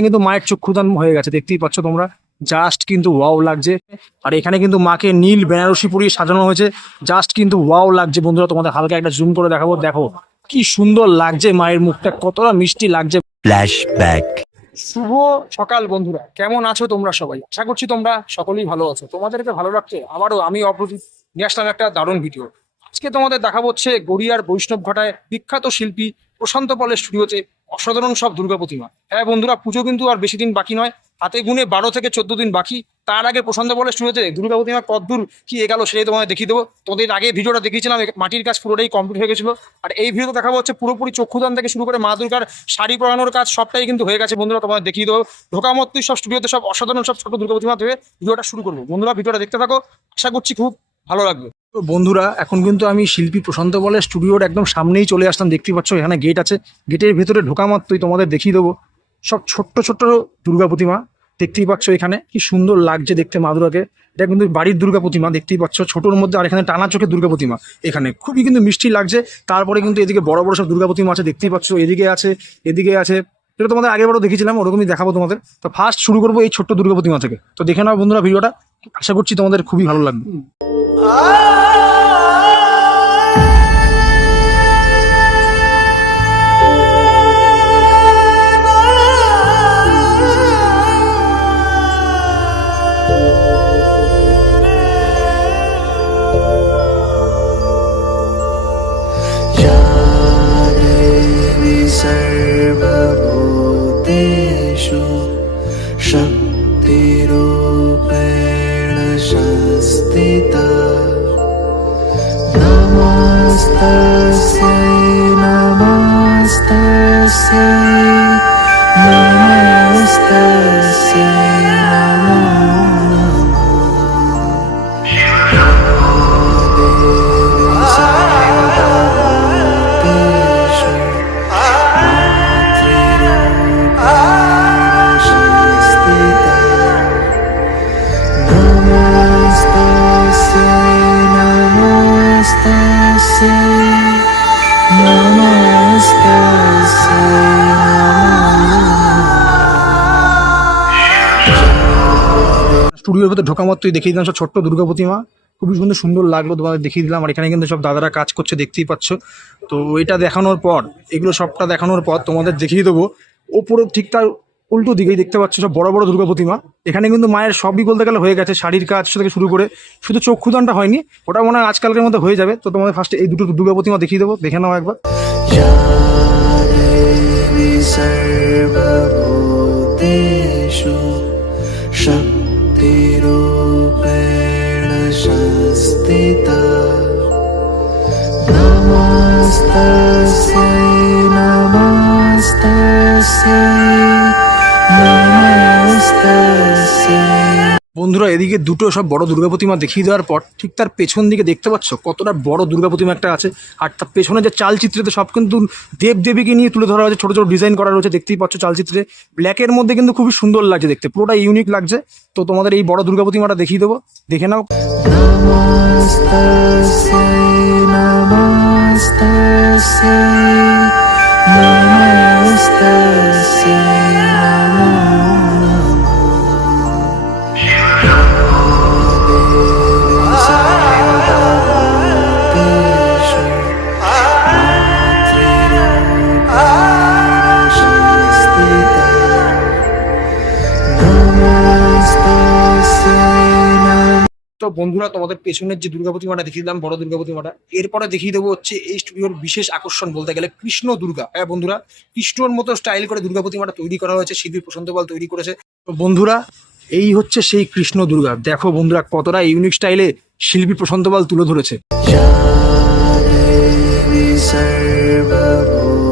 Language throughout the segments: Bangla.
এখানে কিন্তু মায়ের চক্ষুদান হয়ে গেছে দেখতেই পাচ্ছ তোমরা। জাস্ট কিন্তু ওয়াও লাগছে। আর এখানে কিন্তু মাকে নীল বেনারসি পরিয়ে সাজানো হয়েছে। জাস্ট কিন্তু ওয়াও লাগছে বন্ধুরা তোমাদের হালকা একটা জুম করে দেখাবো। দেখো কি সুন্দর লাগছে মায়ের মুখটা কতটা মিষ্টি লাগছে। Flashback. শুভ সকাল বন্ধুরা কেমন আছো তোমরা সবাই? আশা করছি তোমরা সকলেই ভালো আছো। তোমাদেরকে ভালো রাখতে আবারও আমি অপ্রজিৎ নিয়ে আসলাম একটা দারুণ ভিডিও আজকে তোমাদের দেখাবো হচ্ছে গড়িয়ার বৈষ্ণব ঘটায় বিখ্যাত শিল্পী প্রশান্ত পলের স্টুডিওতে অসাধারণ সব দুর্গা প্রতিমা। হ্যাঁ বন্ধুরা, পুজো কিন্তু আর বেশি দিন বাকি নয়। হাতে গুনে বারো থেকে চোদ্দ দিন বাকি। তার আগে প্রশান্ত পলের স্টুডিওতে দুর্গা প্রতিমা কতদূর কি এগালো সেটাই তোমাদের দেখিয়ে দেবো। তোমাদের আগে ভিডিওটা দেখিয়েছিলাম মাটির কাজ পুরোটাই কমপ্লিট হয়ে গেছিল। আর এই ভিডিওতে দেখাবো হচ্ছে পুরোপুরি চক্ষুদান থেকে শুরু করে মা দুর্গার শাড়ি পরানোর কাজ সবটাই কিন্তু হয়ে গেছে বন্ধুরা, তোমাদের দেখিয়ে দেবো। ঢোকামত্তই সব স্টুডিওতে সব অসাধারণ সব ছোট দুর্গা প্রতিমা থেকে ভিডিওটা শুরু করব। বন্ধুরা, ভিডিওটা দেখতে থাকো। আশা করছি খুব ভালো লাগবে। বন্ধুরা, এখন কিন্তু আমি শিল্পী প্রশান্ত বলের স্টুডিওর একদম সামনেই চলে আসলাম। দেখতে পাচ্ছ, এখানে গেট আছে। গেটের ভেতরে ঢোকা মাত্রই তোমাদের দেখিয়ে দেবো। সব ছোট্ট ছোট্ট দুর্গা প্রতিমা, দেখতেই পাচ্ছ এখানে। কি সুন্দর লাগছে দেখতে মা দুর্গাকে এটা কিন্তু বাড়ির দুর্গা প্রতিমা, দেখতেই পাচ্ছ। ছোটোর মধ্যে আর এখানে টানা চোখের দুর্গা প্রতিমা এখানে। খুবই কিন্তু মিষ্টি লাগছে। তারপরে কিন্তু এদিকে বড় বড় সব দুর্গা প্রতিমা আছে, দেখতেই পাচ্ছ। এদিকে আছে এদিকে আছে এটা তোমাদের আগের বারও দেখেছিলাম ওরকমই দেখাবো তোমাদের। তো ফার্স্ট শুরু করব এই ছোট্ট দুর্গা প্রতিমা থেকে। তো দেখে নাও বন্ধুরা, ভিডিওটা। আশা করছি তোমাদের খুবই ভালো লাগবে। सर्वभूतेषु शक्तिरूपेण नमस्तस्यै नमस्तस्यै नमस्तस्यै স্টুডিওর ভেতরে ঢোকা মাত্রই দেখিয়ে দিলাম, সব ছোট্ট দুর্গা প্রতিমা। খুবই সুন্দর সুন্দর লাগল তোমাদের দেখিয়ে দিলাম। আর এখানে কিন্তু সব দাদারা কাজ করছে, দেখতেই পাচ্ছ। তো এটা দেখানোর পর, এগুলো সবটা দেখানোর পর তোমাদের দেখিয়ে দেবো। ওপরে ঠিক তার উল্টো দিকেই দেখতে পাচ্ছ সব বড় বড় দুর্গা প্রতিমা। এখানে কিন্তু মায়ের সবই বলতে গেলে হয়ে গেছে, শাড়ির কাজ থেকে শুরু করে। শুধু চক্ষুদানটা হয়নি, ওটা মনে হয় আজকালকের মধ্যে হয়ে যাবে। তো তোমাদের ফার্স্টে এই দুটো দুর্গা প্রতিমা দেখিয়ে দেবো, দেখে নাও একবার। বন্ধুরা এদিকে দুটো সব বড় দুর্গা প্রতিমা দেখিয়ে দেওয়ার পর ঠিক তার পেছন দিকে দেখতে পাচ্ছ কতটা বড় দুর্গা প্রতিমা একটা আছে আর তার পেছনে যে চালচিত্রেতে সব কিন্তু দেবদেবীকে নিয়ে তুলে ধরা হয়েছে ছোটো ছোটো ডিজাইন করা রয়েছে দেখতেই পাচ্ছ চালচিত্রে ব্ল্যাকের মধ্যে কিন্তু খুবই সুন্দর লাগছে দেখতে পুরোটা ইউনিক লাগছে তো তোমাদের এই বড় দুর্গা প্রতিমাটা দেখিয়ে দেবো দেখে নাও নমস্তে নমস্তে বন্ধুরা তোমাদের পেছনের যে দুর্গা প্রতিমাটা দেখিয়ে দিলাম বড় দুর্গা প্রতিমাটা এরপরে দেখিয়ে দেবো হচ্ছে এই স্টুডিওর বিশেষ আকর্ষণ বলতে গেলে কৃষ্ণ দুর্গা হ্যাঁ বন্ধুরা কৃষ্ণর মতো স্টাইল করে দুর্গা প্রতিমাটা তৈরি করা হয়েছে শিল্পী প্রশান্ত পাল তৈরি করেছে তো বন্ধুরা এই হচ্ছে সেই কৃষ্ণ দুর্গা দেখো বন্ধুরা কতটা ইউনিক স্টাইলে শিল্পী প্রশান্ত পাল তুলে ধরেছে या देवी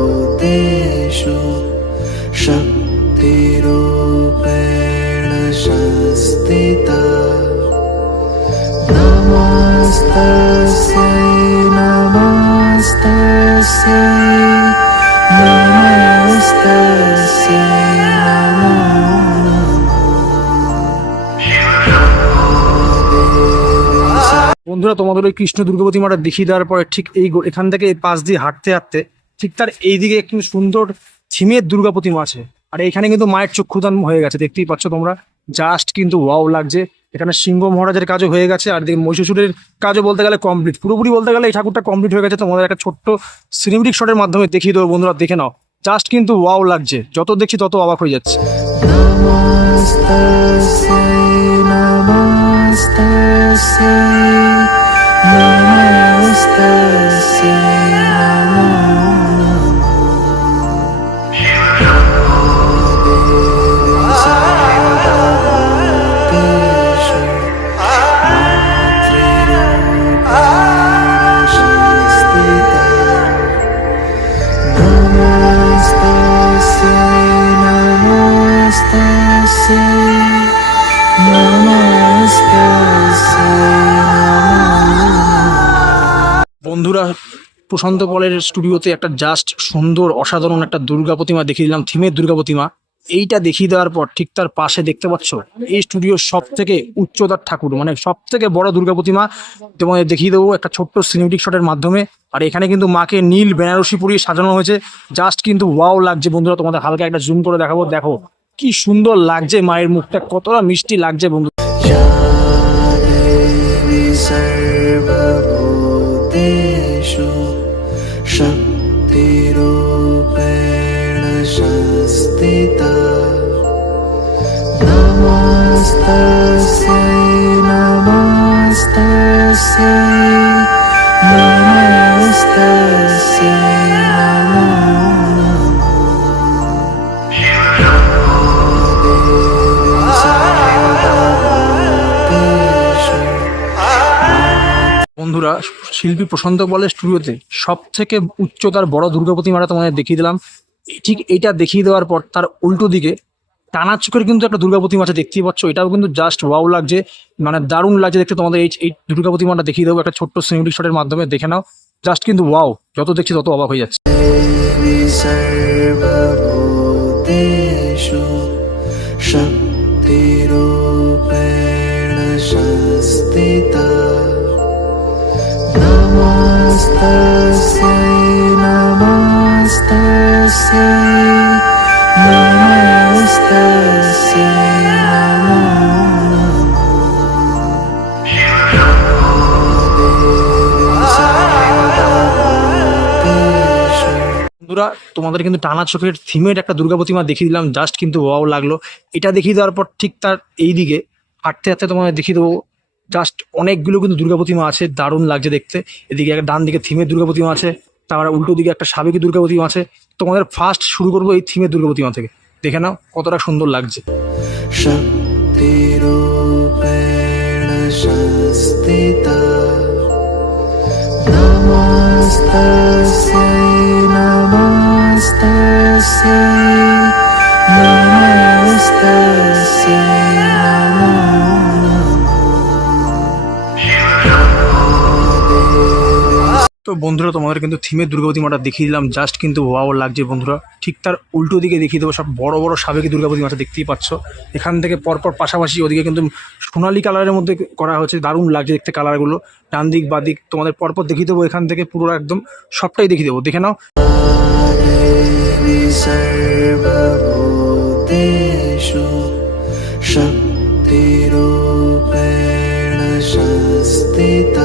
सर्वभूतेषु शक्तिरूपेण संस्थिता বন্ধুরা, তোমাদের ওই কৃষ্ণ দুর্গা প্রতিমাটা দেখিয়ে দেওয়ার পরে ঠিক এই এখান থেকে পাশ দিয়ে হাঁটতে হাঁটতে ঠিক তার এইদিকে একটু সুন্দর ছিমের দুর্গা প্রতিমা আছে। আর এখানে কিন্তু মায়ের চক্ষুদান হয়ে গেছে, দেখতেই পাচ্ছ তোমরা। জাস্ট কিন্তু ওয়াও লাগছে। এখানে সিংহ মহারাজের কাজও হয়ে গেছে, আর দেখি মহিষাসুরের কাজও বলতে গেলে কমপ্লিট পুরোপুরি বলতে গেলে এই ঠাকুরটা কমপ্লিট হয়ে গেছে, তোমাদের একটা ছোট্ট সিনেমেটিক শটের মাধ্যমে দেখিয়ে দেবো বন্ধুরা, দেখে নাও। জাস্ট কিন্তু ওয়াও লাগছে, যত দেখছি তত অবাক হয়ে যাচ্ছে। বন্ধুরা, প্রশান্ত পলের স্টুডিওতে একটা জাস্ট সুন্দর, অসাধারণ একটা দুর্গা প্রতিমা দেখিয়ে দিলাম, থিমের দুর্গা প্রতিমা। এইটা দেখিয়ে দেওয়ার পর ঠিক তার পাশে দেখতে পাচ্ছ, এই স্টুডিওর সব থেকে উচ্চতার ঠাকুর মানে সব থেকে বড় দুর্গা প্রতিমা। তোমাদের দেখিয়ে দেবো একটা ছোট্ট সিনেমেটিক শটের মাধ্যমে। আর এখানে কিন্তু মাকে নীল বেনারসি পরিয়ে সাজানো হয়েছে। জাস্ট কিন্তু ওয়াও লাগছে বন্ধুরা, তোমাদের হালকা একটা জুম করে দেখাবো। দেখো, কি সুন্দর লাগছে মায়ের মুখটা, কতটা মিষ্টি লাগছে বন্ধু বন্ধুরা, শিল্পী প্রশান্ত বলের স্টুডিওতে সব থেকে উচ্চতার বড় দুর্গা প্রতিমাটা তোমাদের দেখিয়ে দিলাম। ঠিক এইটা দেখিয়ে দেওয়ার পর তার উল্টো দিকে টানা চোখের কিন্তু একটা দুর্গা প্রতিমা আছে, দেখতেই পাচ্ছ। এটাও কিন্তু জাস্ট ওয়াও লাগছে। মানে দারুণ লাগছে দেখতে। তোমাদের এই এই দুর্গা প্রতিমাটা দেখিয়ে দেবো। একটা ছোট্ট সিনেমেটিক শটের মাধ্যমে দেখে নাও। জাস্ট কিন্তু ওয়াও যত দেখছি তত অবাক হয়ে যাচ্ছে। নমস্তস্যৈ নমস্তস্যৈ নমস্তস্যৈ বন্ধুরা, তোমাদের কিন্তু টানা চোখের থিমের একটা দুর্গা প্রতিমা দেখিয়ে দিলাম। জাস্ট কিন্তু ওয়াও লাগল। এটা দেখিয়ে দেওয়ার পর ঠিক তার এই দিকে হাঁটতে হাঁটতে তোমাদের দেখিয়ে দেবো। জাস্ট অনেকগুলো কিন্তু দুর্গা প্রতিমা আছে, দারুণ লাগছে দেখতে। এদিকে একটা ডান দিকে থিমের দুর্গা প্রতিমা আছে, তারপরে উল্টো দিকে একটা সাবেকি দুর্গা প্রতিমা আছে। তোমাদের ফার্স্ট শুরু করব এই থিমের দুর্গা প্রতিমা থেকে। দেখে নাও কতটা সুন্দর লাগছে। Namaste বন্ধুরা, তোমাদের কিন্তু থিমের দুর্গাপতি মাটা দেখিয়ে দিলাম। জাস্ট কিন্তু ওয়াও লাগছে বন্ধুরা। ঠিক তার উল্টো দিকে দেখিয়ে দেবো, সব বড় বড় সাবেকি দুর্গাপতি মাটা দেখতেই পাচ্ছ। এখান থেকে পরপর পাশাপাশি ওদিকে কিন্তু সোনালি কালারের মধ্যে করা হচ্ছে, দারুণ লাগছে দেখতে কালারগুলো ডান দিক বাদিক তোমাদের পরপর দেখিয়ে দেবো, এখান থেকে পুরো একদম সবটাই দেখিয়ে দেবো। দেখে নাও। শক্তিরূপেণ শাস্তিতা।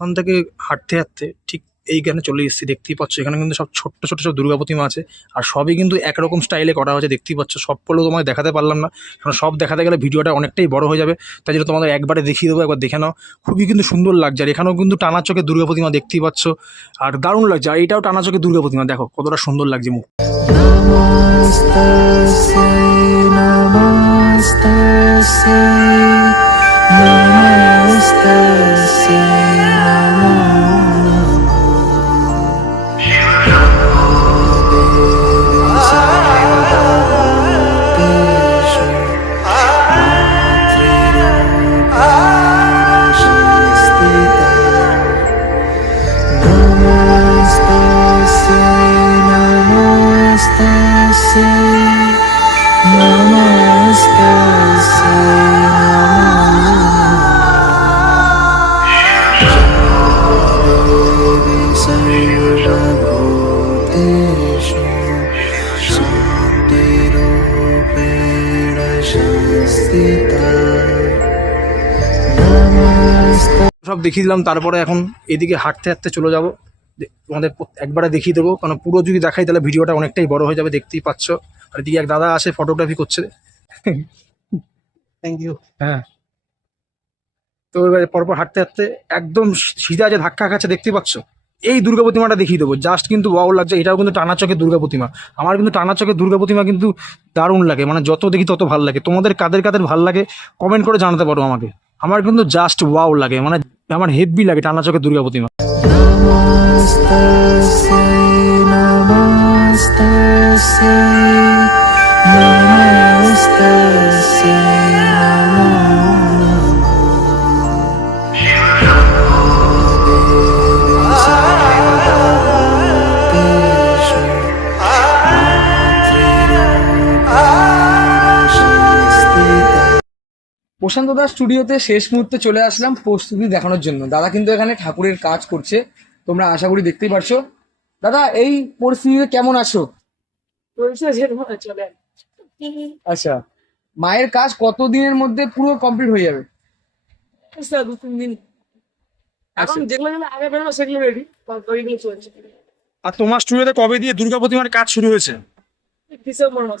ওখান থেকে হাঁটতে হাঁটতে ঠিক এইখানে চলে এসেছি, দেখতেই পাচ্ছ। এখানে কিন্তু সব ছোট্ট ছোট্ট সব দুর্গা প্রতিমা আছে। আর সবই কিন্তু একরকম স্টাইলে করা হয়েছে, দেখতেই পাচ্ছ। সবগুলো তোমায় দেখাতে পারলাম না। কারণ সব দেখাতে গেলে ভিডিওটা অনেকটাই বড় হয়ে যাবে। তাই জন্য তোমাদের একবারে দেখিয়ে দেবো, একবার দেখে নাও। খুবই কিন্তু সুন্দর লাগছে। আর এখানেও কিন্তু টানা চোখে দুর্গা প্রতিমা দেখতেই পাচ্ছ। আর দারুণ লাগছে। আর এটাও টানা চোখে দুর্গা প্রতিমা। দেখো, কতটা সুন্দর লাগছে মুখ। দেখিয়ে দিলাম তারপরে এখন এদিকে হাঁটতে হাঁটতে চলে যাব। তোমাদের একবারে দেখিয়ে দেবো কারণ পুরো যদি দেখাই তাহলে ভিডিওটা অনেকটাই বড় হয়ে যাবে দেখতেই পাচ্ছ। আর এদিকে এক দাদা আসে ফটোগ্রাফি করছে। থ্যাংক ইউ হ্যাঁ। তো এবারে পরপর হাঁটতে হাঁটতে একদম সিধা যে ধাক্কা খাচ্ছে দেখতে পাচ্ছ? এই দুর্গা প্রতিমাটা দেখিয়ে দেবো। জাস্ট কিন্তু ওয়াও লাগছে এটাও কিন্তু টানা চোখের দুর্গা প্রতিমা। আমার কিন্তু টানা চোখের দুর্গা প্রতিমা কিন্তু দারুণ লাগে মানে যত দেখি তত ভালো লাগে। তোমাদের কাদের কাদের ভালো লাগে কমেন্ট করে জানাতে পারো আমাকে। আমার কিন্তু জাস্ট ওয়াও লাগে মানে আমার হেভি লাগে টানা চোখে দুর্গা প্রতিমা। প্রশান্ত দাস স্টুডিওতে শেষ মুহূর্তে চলে আসলাম প্রস্তুতি দেখানোর জন্য। দাদা কিন্তু এখানে ঠাকুরের কাজ করছে। তোমরা আশা করি দেখতেই পারছ। দাদা এই পরিস্থিতিতে কেমন আছো? আচ্ছা মায়ের কাজ কত দিনের মধ্যে পুরো কমপ্লিট হয়ে যাবে? দু তিন দিন। এখন আচ্ছা। যেগুলো যেগুলো আগে বেরোনো সেগুলো রেডি ওইগুলো চলছে? আর তোমার স্টুডিওতে কবে দিয়ে দুর্গা প্রতিমার কাজ শুরু হয়েছে? ডিসেম্বর মাস।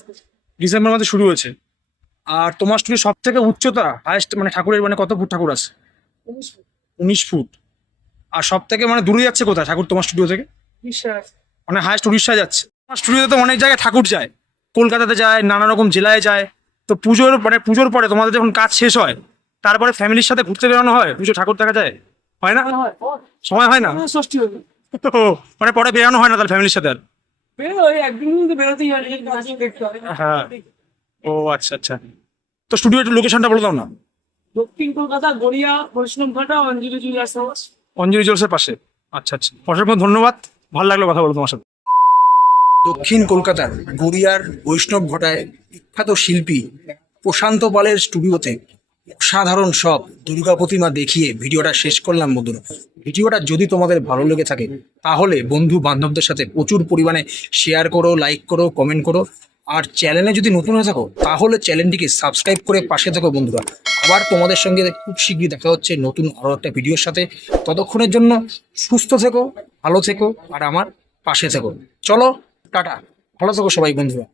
ডিসেম্বর মাসে শুরু হয়েছে। আর তোমার স্টুডিও সব থেকে উচ্চতা হায়েস্ট মানে ঠাকুরের মানে কত ফুট ঠাকুর আছে? উনিশ ফুট। আর সব থেকে মানে দূরে যাচ্ছে কোথায় ঠাকুর তোমার স্টুডিও থেকে? মানে হায়েস্ট উড়িষ্যায় যাচ্ছে। তোমার স্টুডিওতে তো অনেক জায়গায় ঠাকুর যায়। কলকাতাতে যায় নানা রকম জেলায় যায়। তো পুজোর মানে পুজোর পরে তোমাদের যখন কাজ শেষ হয় তারপরে ফ্যামিলির সাথে ঘুরতে বেরোনো হয়? পুজো ঠাকুর দেখা যায়? হয় না? সময় হয় না? ও, মানে পরে বেরোনো হয় না তাহলে ফ্যামিলির সাথে আর? হয়। ও আচ্ছা আচ্ছা। তো স্টুডিও একটু লোকেশনটা বলে দাও না। দক্ষিণ কলকাতা গড়িয়া বৈষ্ণব ঘাটা অঞ্জলি হাউস। অঞ্জলি জলসের পাশে। আচ্ছা আচ্ছা। অসংখ্য ধন্যবাদ। ভালো লাগল কথা বলো তোমার সাথে। দক্ষিণ কলকাতার গড়িয়ার বৈষ্ণব ঘটায় বিখ্যাত শিল্পী প্রশান্ত পালের স্টুডিওতে সাধারণ সব দুর্গা প্রতিমা দেখিয়ে ভিডিওটা শেষ করলাম বন্ধুরা। ভিডিওটা যদি তোমাদের ভালো লেগে থাকে তাহলে বন্ধু বান্ধবদের সাথে প্রচুর পরিমাণে শেয়ার করো লাইক করো কমেন্ট করো। আর চ্যানেলে যদি নতুন হয়ে থাকো, তাহলে চ্যানেলটিকে সাবস্ক্রাইব করে পাশে থাকো বন্ধুরা। আবার তোমাদের সঙ্গে খুব শীঘ্রই দেখা হচ্ছে নতুন আরও একটা ভিডিওর সাথে। ততক্ষণের জন্য সুস্থ থেকো, ভালো থেকো, আর আমার পাশে থেকো। চলো, টাটা। ভালো থেকো সবাই বন্ধুরা।